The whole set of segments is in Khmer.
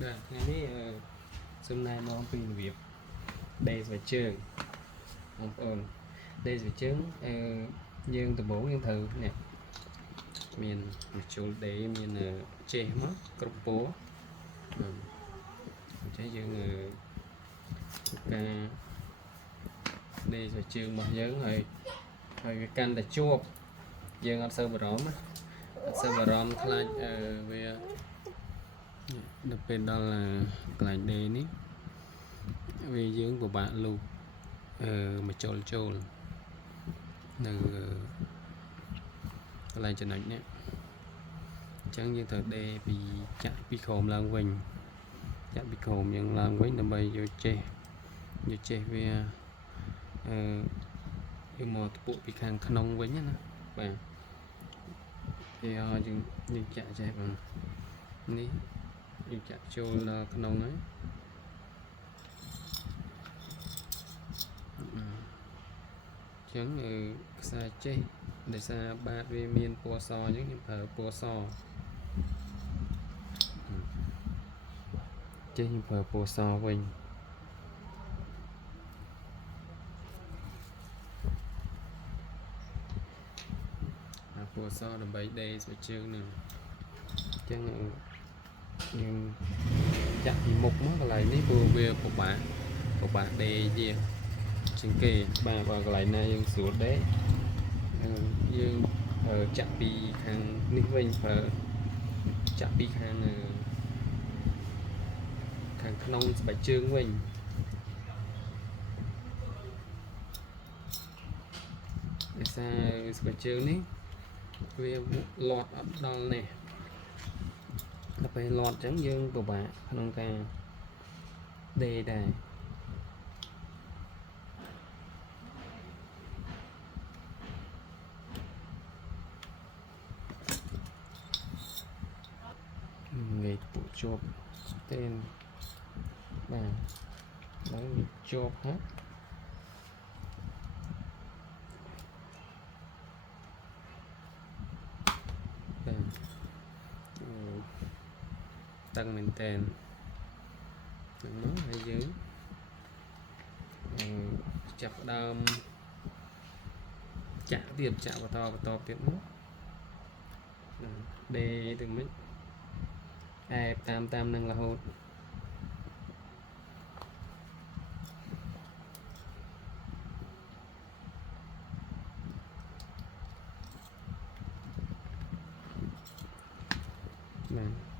Đây, ngàyนี้hôm nay nóពីរបៀបដេរស្បែកជើងបងប្អូនដេរស្បែកជើងយើងដំបូងយើងត្រូវនេះមានមជុលដេរមានចេះមកគ្រប់ពោអញ្ចឹងយើងការដេរស្បែកជើងរបស់យើងហើយវាកាន់តែជាប់យើងអត់សូវបារម្ភអត់សូវបារម្ភខ្លាចវាដល់ពេលដល់កន្លែងដេរនេះវាយើងពិបាកលូកមកចូលនៅកន្លែងចំណុចនេះអញ្ចឹងយើងត្រូវដេរពីចាក់ពីក្រោមឡើងវិញចាក់ពីក្រោមយើងឡើងវិញដើម្បីយកចេះវាយកមកទពុកពីខាងក្នុងវិញណាបាទវាយើងចាក់ចេះបងនេះយើងចាក់ចូលដល់ក្នុងហើយអញ្ចឹងខ្សែចេះដោយសារបាតវាមានពណ៌សអញ្ចឹងខ្ញុំប្រើពណ៌សចេះខ្ញុំប្រើពណ៌សវិញពណ៌សដើម្បីដេរស្បែកជើងនឹងអញ្ចឹងយើងចាក់ពីមុខមកកន្លែងនេះព្រោះវាពិបាកដេរជាងគេបាទបើកន្លែងណាយើងស្រួលដេរយើងចាក់ពីខាងនេះវិញប្រើចាក់ពីខាងក្នុងស្បែកជើងវិញដោយសារស្បែកជើងនេះវាលាត់អត់ដល់នេះដល់ពេលលាត់អញ្ចឹងយើងពិបាកក្នុងការដេរដែរងាយពួកជាប់ទេបាទហើយជាប់ហ្នឹងតឹងមែនតើហ្នឹងហើយយើងចាប់ដើមចាក់ទៀតចាក់បន្តទៀតមកដេរទៅមិនអែបតាមនឹងរហូតបាទ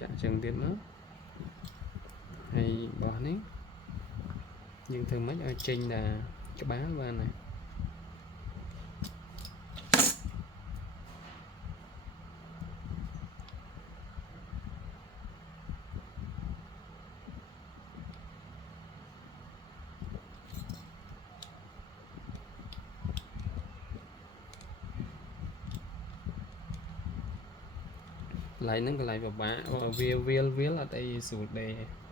ចាក់ចឹងទៀតមកហើយបោះនេះយើងធ្វើម៉េចឲ្យចេញតែក្បាលបានណាកន្លែងហ្នឹងកន្លែងពិបាកវាលអត់អីស្រួលដេរ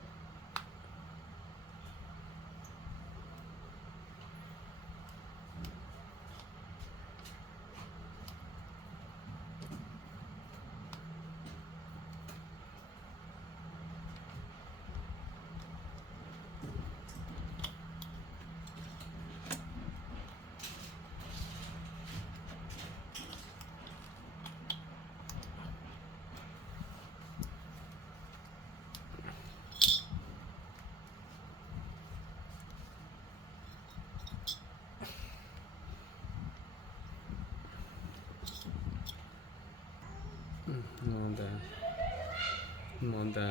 មកតែ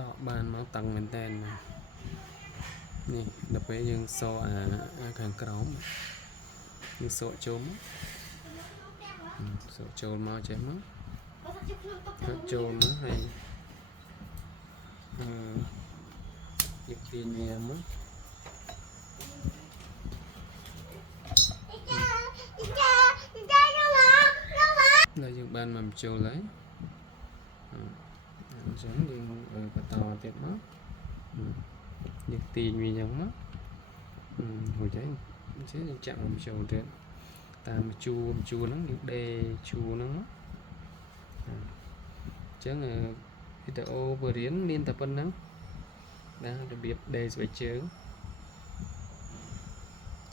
ដកបានមកតឹងមែនតើនេះដល់ពេលយើងសកអាខាងក្រោមយើងសកចូលមកចេះមកចូលមកហើយយកទាញវាមកแล้วយើងបានមកចូលហើយអញ្ចឹងយើងបន្តទៀតមកយើងទាញវាអញ្ចឹងមករួចហើយអញ្ចឹងយើងចាក់មកចូលទៀតតាមជួហ្នឹងយើងដេរជួហ្នឹងមកអញ្ចឹង video vừa riêng nên tập phân nắng đã đặc biệt đề về chướng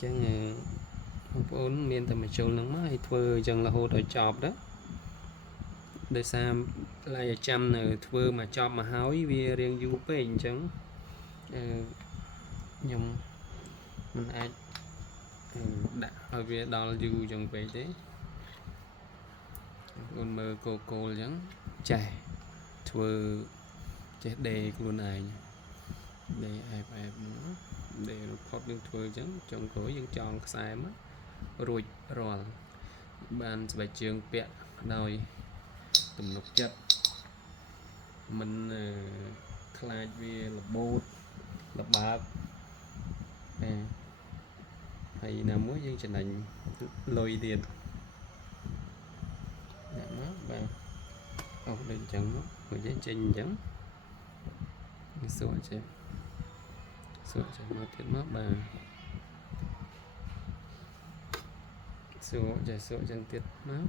chẳng không ổn nên tầm chiều nắng mai thưa chẳng là hồ đòi chọp đó đời xa lại trăm nè thưa mà chọp mà hói vì riêng du về chẳng nhưng mình ai đã ở về đó là du chẳng về thế còn mơ cô chẳng chạy thưa chết đề luôn này để ai nữa để nó phốt đừng thưa chẳng trong cối dân tròn sai mất rồi rồi bạn phải trường vẹn rồi tùm lục chất mình khai về là bột là bạc hay là mỗi dân trình ảnh lôi tiền nó và lên chẳng nó của dân trình chẳng sửa cho nó thiết mất bà sửa chân tiết mất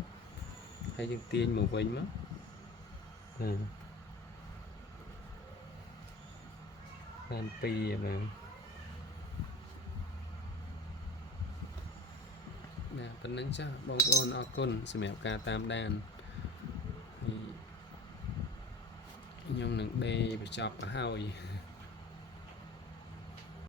hay dân tiền một vinh mất bàn pì mà nè tính đánh chắc bông ôn o côn sẽ mẹp ca tam đàn nhưng nâng đây phải chọc cả hào